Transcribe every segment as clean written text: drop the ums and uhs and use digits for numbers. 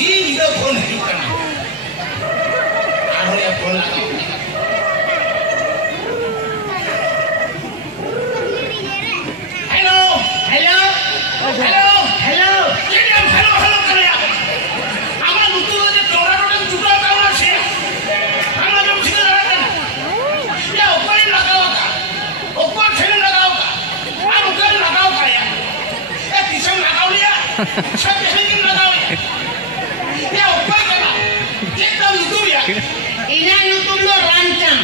ᱧᱤᱫᱟᱹ ᱯᱷᱳᱱ ᱦᱤᱡᱩᱜ ᱠᱟᱱᱟ ᱟᱨᱦᱚᱸ ᱯᱷᱳᱱ ᱞᱟᱜᱟᱣ हेलो हेलो हेलो हेलो केम हेलो हेलो करया आमा नुतुन जे टोराडोन जुटा कावला छे आमा जम छिदा राखा या ऊपर लगाओ का ऊपर ठेले लगाओ का आ ऊपर लगाओ का या ए पीछे लगाओ लिया सब पीछे लगाओ या ऊपर करा एकदम नुतुन या इना नुतुन लो रांचां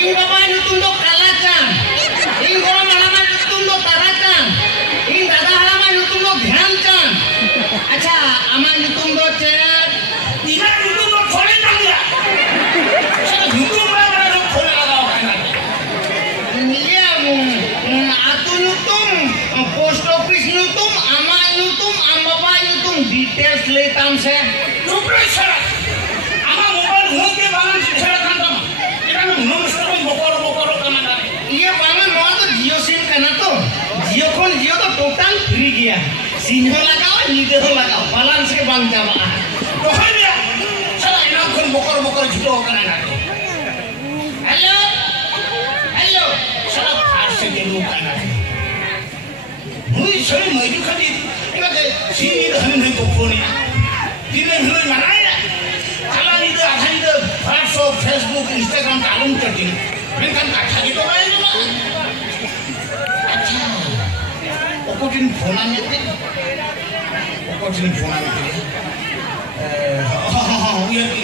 इन बाबा नुतुन लो कालाचां इन गोरा मामा नुतुन लो ताराचां इन दादा हालामा नुतुन लो ध्यानचां अच्छा आमा नुतुन लो चेत इना नुतुन लो फोने ना दिया सब नुतुन बड़ा लो फोन लगाओ खाना ये आतु नुतुन पोस्ट ऑफिस नुतुन आमा नुतुन आम बाबा नुतुन डिटेल्स लेताम से चुप रह सर आमा मोबाइल हो के बालन से छड़ा कांदा एकानो नमस्कार बकरो बकरो काना ये बालन नवा तो जियो सिम काना तो जियो खोन जियो तो टोटल फ्री गया सिम हो लगाओ नीचे हो लगाओ बालन से बांग जाबा तो है या चला इना खोन बकरो बकरो झुटो काना ना हेलो हेलो चला फार से के लोग काना मुई सही मई खाली एका दे सिम हन नहीं तो फोन या दिने हुई मनाया कला नीचे आधा नीचे व्हाट्सएप फेसबुक इंस्टाग्राम तालुम करती मेनखान कथा gitu bae cuma अच्छा ओकोटिन फोन आमेते हां ये की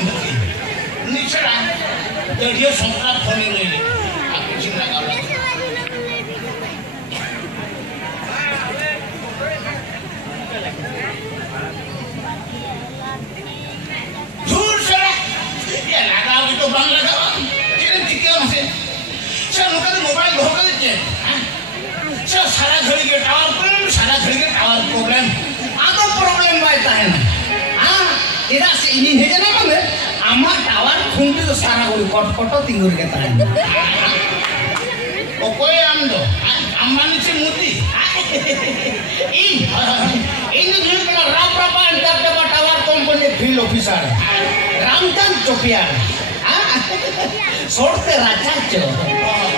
निचरा दरिया संस्कार फोन ले aku cinta kalau झूठ सरा ये लगाओ तो बंग लगाओ किरण दिखे हमसे सर नुका तो मोबाइल धोखा देते हैं सर सारा घड़ी के टावर प्रॉब्लम आतो प्रॉब्लम बायता है ना हां इधर से इनी है ना बंद आमा टावर खुंटी तो सारा गोली कटकटो तिंगुर के ताई ओकोय आंदो अम्मानी से मुती इन जो कला रापरापा अंतर tower company field officer Ramchand चोपियार सोडते राचाचो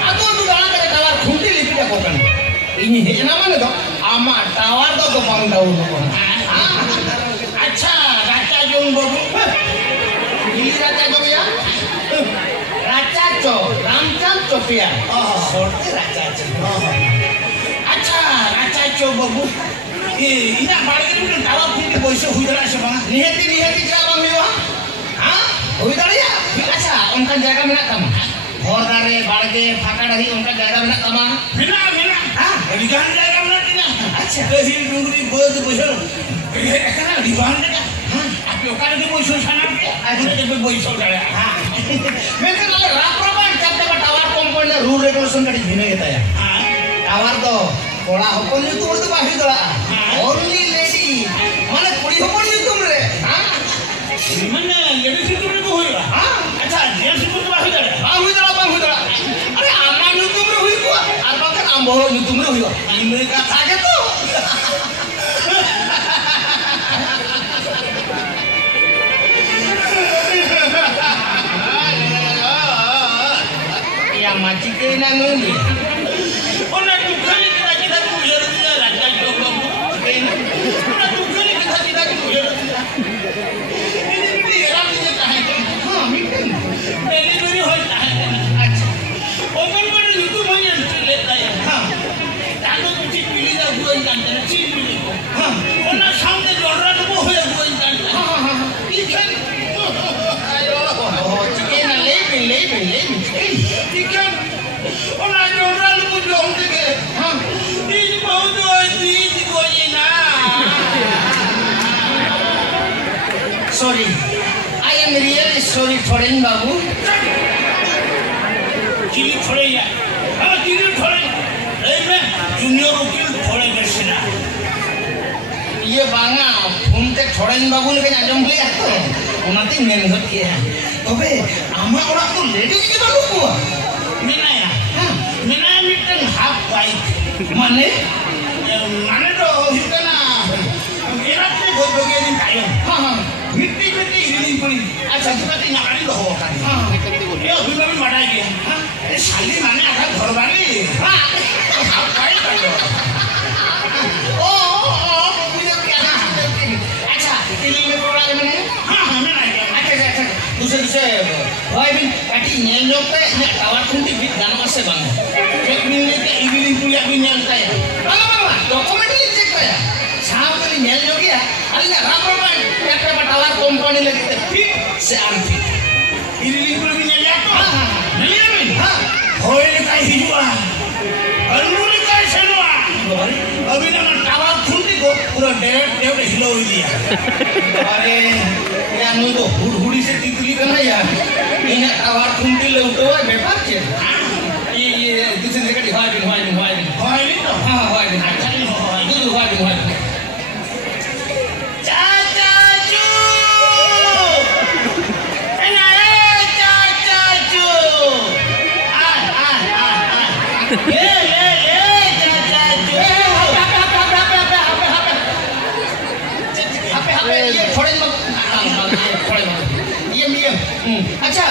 आतो तू गाना करे टावर खुंटी लिपिटा कोकन इनी हेजना माने तो आमा टावर तो बंग डाउन हो अच्छा राचा जों बाबू ई राचा जो या राचाचो रामचंद चोपियार सोडते राचाचो अच्छा राचाचो बाबू ए इना बाड़गे में टावर खुंटी पैसे हुई दला से बांगा निहती का बांग हुआ हां हुई दला अच्छा उनका जगह में ना कम और दारे बाड़गे फाका रही उनका जगह में ना कमा बिना हां रिजान जगह में ना अच्छा कही डुंगरी बोझ बोझो ये एकना रिजान जगह हां आप लोग का के बोझो छाना आज के बोझो डाले हां मैं तो राप्रबा जब टावर कंपनी रूल रेगुलेशन कड़ी भिने येता है हां टावर तो कोड़ा हपन तू तो बाही दला ओनली लेडी माने कुड़ी हपन तुम रे हां माने लेडी से तुमने को होइबा हां अच्छा जेंट्स को तो बाही दला अरे आमा नु तुम रे होई को आर बाका आंबो नु तुम रे होइबा इमे का थाके तो या माची के ना नु ओना दुखरी kita tu yer dia raja jogo ओना दुखरी kita tu yer ini era में कहां हां मीटिंग डिलीवरी होता है अच्छा ओपन पर ऋतु भैया लेता है हां तानो कुछ पीली जा हुआ जानते हैं चीज पीली हां ओना सामने जोड़ा तो हो हुआ जानते हैं हां ठीक है आयो चिकन ले चिकन ओना जोड़ा तो जो हम के हां तीन बहुत तीन कोई ना sorry I am really sorry foreign बाबू चिली थोड़े या हाँ चिली थोड़े मैं जूनियर उकिल थोड़े बेचना ये बांगा घूमते थोड़े बाबू ने कहीं आजम लिया तो उन्होंने मेहनत किया तो बे आमा orang tuh ladies के बालू को मिला या हाँ मिला मिटन half white माने तो इतना मेरा तो बहुत बगे दिन खाया हाँ ini pun aja kita tinggal kali loh kan. Ya bila bila ada lagi. Sali mana ada korban ni? Apa itu? Oh, bila kita aja ini memperoleh mana? Mana? Aja. दूसरे भाई भी काटी नेल लोग पे टावर खुंटी भी गाना से बंद एक मिनट के इवनिंग पुलिया भी नेल का है बाबा डॉक्यूमेंटरी चेक किया शाम को नेल लोग गया अरे ना राम राम एक टावर कंपनी लगी थे फिट से अनफिट इवनिंग पुलिया भी नेल तो नेल में हां होए का हिजुआ अरुण का सेनुआ अभी ना टावर खुंटी को पूरा डेव हिलो दिया अरे यार मुझे तो हुड़ी से तितली करना यार ini awal kuntil itu bebas je ये दूसरी जगह दिखाई तो हाँ itu चाचाजू चाचाजू ले चाचाजू ये थोड़े अच्छा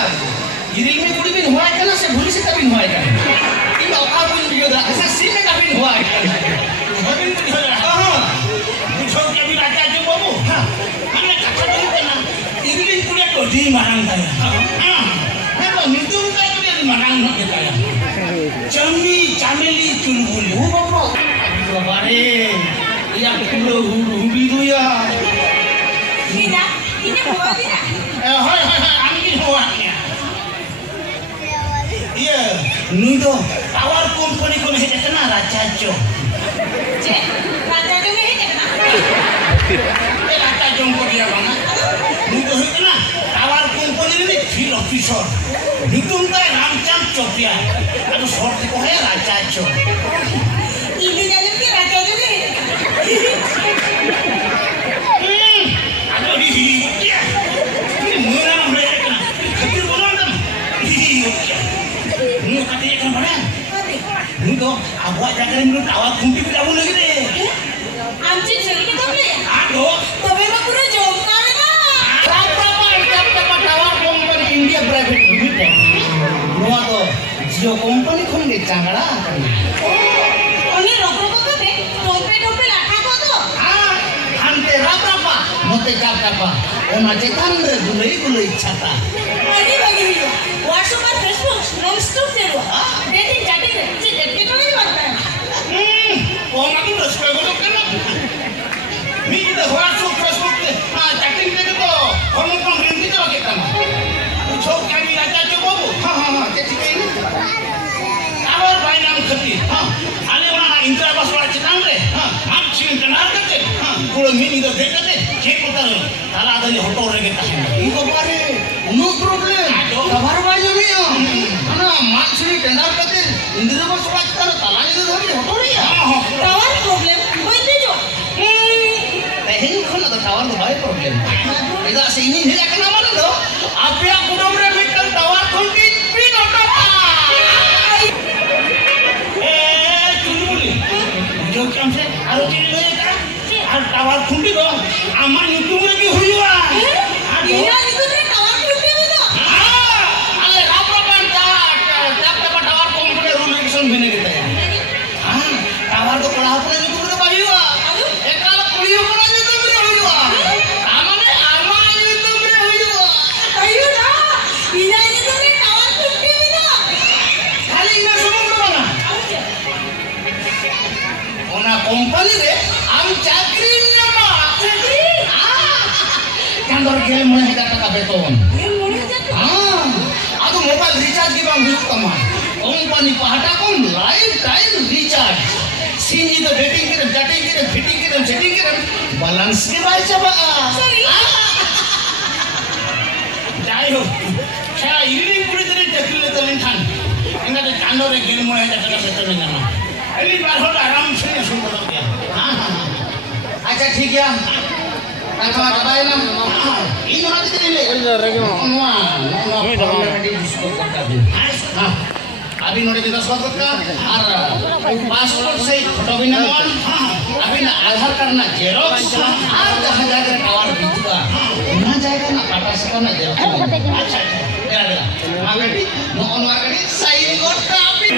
इरिल में कुड़ी भी हुआ है ना से भूली से कभी हुआ है इन औकात में भी होता ऐसा सीन में कभी हुआ है कभी नहीं हो रहा हां पूछो क्या भी राजा जो बाबू हां हमने कथा नहीं करना इरिल कुड़ी को दी मारंग था हां मैं तो नितुम का कुड़ी मारंग न देता है चमी चामेली चुलबुली वो बाबू बारे या कुलो हुडी दो या Neena ini huwa dia hai angin huwa dia iya nu do power company ko he dekna rajajo je rajajo he dekna rajajo ko dia bana nu do he dekna power company ni field officer nitum ta ramchand chopia adu short ko he rajajo ini jalan ki rajajo ni Nudo, awak jangan menurut awak kunci tidak boleh gede. Anjing sering kita beli. Aduh, tapi mak udah jauh kali lah. Berapa awak company India private limited. Nuo to Jio company kon de changara. Oh, ini rok tu deh. Dompet laka ko to. Ah, hante berapa? Mote apa? Macetan gulai chata. Ini bagi dia. WhatsApp और Facebook non-stop तेरे dating chatting dating तो नहीं बनता है कौन आदमी रस्ते को तो करना मेरी तो WhatsApp Facebook चैटिंग देखे तो हम कौन रिंगी तो आगे करना पूछो क्या भी राजा जो बाबू हाँ क्या ठीक है और भाई नाम करती आने वाला इंदिरा बस वाला चितांग रे हम चीन तनार करते पूरा मिनी तो देखते चेक होता है ताला आदमी होटो रहेगा ये तो बारे नो प्रॉब्लम कवर बाजू नहीं है ना मार्क्सरी टेंडर करते इंदिरा बस वाला चितांग ताला ये तो धरी होटो नहीं है कवर प्रॉब्लम कोई नहीं जो पहले खोना तो कवर तो भाई प्रॉब्लम इधर से इन्हीं है क्या नाम है तो आप या कुडम रे मिटल कवर खोल के पिन होता जो क्या हमसे आरोपी नहीं है क्या और टावर खुंडी दो अम्मा यूट्यूब में भी हुई हुआ ये यूट्यूब में टावर खुंडी भी दो अरे आप लोग जब टावर कंपनी रूल रेगुलेशन बने गए टावर तो पड़ा अपने यूट्यूब में भी हुआ एक काल पुलिस को यूट्यूब में हुई हुआ हमने अम्मा यूट्यूब में हुई हुआ अयो ना ये यूट्यूब में टावर खुंडी भी दो खाली इन्हें सुनो ना ओना कंपनी रे हम चाकरी नमा चाकरी कंदर गेल 1000 টাকা বেতন हां ಅದು मोबाइल रिचार्ज की बांग हुई कमा कंपनी पहाटा कम लाइफ टाइम रिचार्ज सीनी तो डेटिंग के चैटिंग के फिटिंग के सेटिंग के बैलेंस के बारे चबा सॉरी जाई हो क्या इरी पूरी तरह जकले तलें खान इनका तो कांदो रे गेल 1000 টাকা বেতন नमा अली बार हो आराम से सुन बोलो क्या हां अच्छा ठीक है काका दबाए ना इन होना चाहिए ले नो नो नो डिस्को करता हूं हां अभी नोटे दिवस बात का और पासपोर्ट से फोटो भी नमोन अभी ना आधार कार्ड ना जेरोक्स और जहाँ जाकर टावर बिजुआ ना जाएगा ना पाटा से ना जेरोक्स अच्छा तेरा तेरा मागड़ी नॉन मागड़ी साइन करता अभी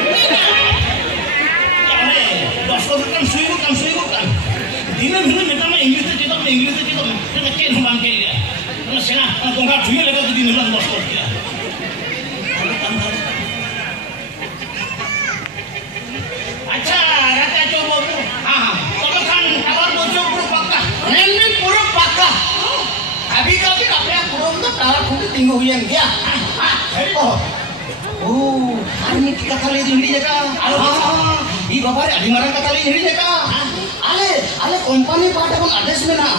अरे दोस्तों काम सुई को दिन दिन मेटा में इंग्लिश से चीज़ तो क्या हम के लिए ना सेना तो का जुए लगा तो दिन दिन दोस्तों किया अच्छा रहता जो बोलूं हाँ तो kan टावर बोझो पूरा पक्का नहीं पूरा पक्का अभी अपने कुरों तो टावर खुद tinggu hujan क्या oh ini kita kali ini jaga ini bapak ada marang kali ini jaga ale company pada pun ada sebenarnya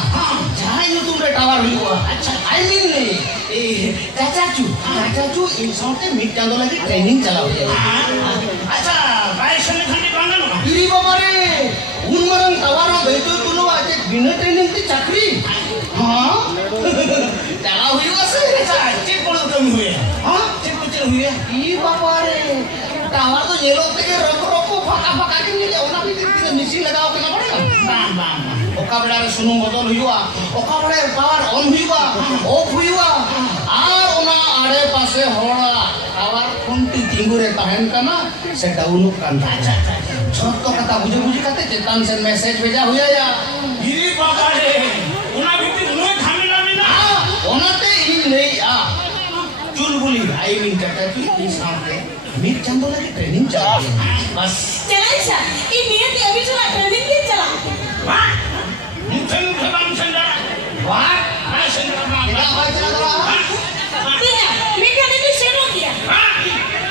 jangan itu udah tawar dulu अच्छा I mean nih चाचा चू इन साउंडे मीट चांदो लगी training चलाओ अच्छा भाई सुनने खंडी बांधन इरी बाबा रे उन मरंग तवारों बेटो तुलो आज बिना ट्रेनिंग की चाकरी हाँ चला हुई वैसे अच्छा चेक पढ़ो कम हुए हाँ चेक कुछ हुए इरी बाबा रे टावर तो ये लोग के रोको फका के मिले उना भी तीन मशीन लगाओ के ना पड़ेगा बाम ओका बड़ा सुनुम बदल हुआ ओका बड़ा पावर ऑन हुआ ऑफ हुआ और उना आड़े पासे होड़ा tower कुंटी tingure tahan kana se daunu kan aja छोटो कथा बुझे कते चेतन से मैसेज भेजा हुआ या गिरी बाबा रे उना बिटी उनो थामिला मिना ओनते इन नहीं आ चुलबुली आई मीन चाचा की इस सामने मीट चांदो लगे ट्रेनिंग चल रही है बस चला सा ये नियत अभी चला ट्रेनिंग भी चला वाह मुझे खबर संडा वाह मैं संडा क्या बात चला रहा तीन मीट ने भी शेरो किया हां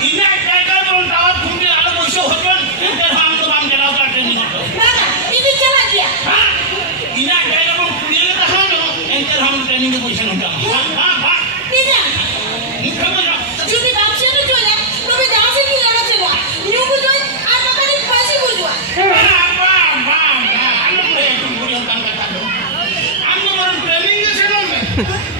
इना टाइगर बोल टावर घूमने आलो पैसे होतन इधर हम तो काम चलाओ का ट्रेनिंग ना ये भी चला किया हां इना टाइगर बोल पुलिस का हां इधर हम ट्रेनिंग के पैसे होता हां तीन मुझे बोला जुदी बाप से तो चला नो भी जहां से की लड़ा चला न्यू को जो आ पता नहीं फांसी को जो हम लोग ट्रेनिंग के चलो में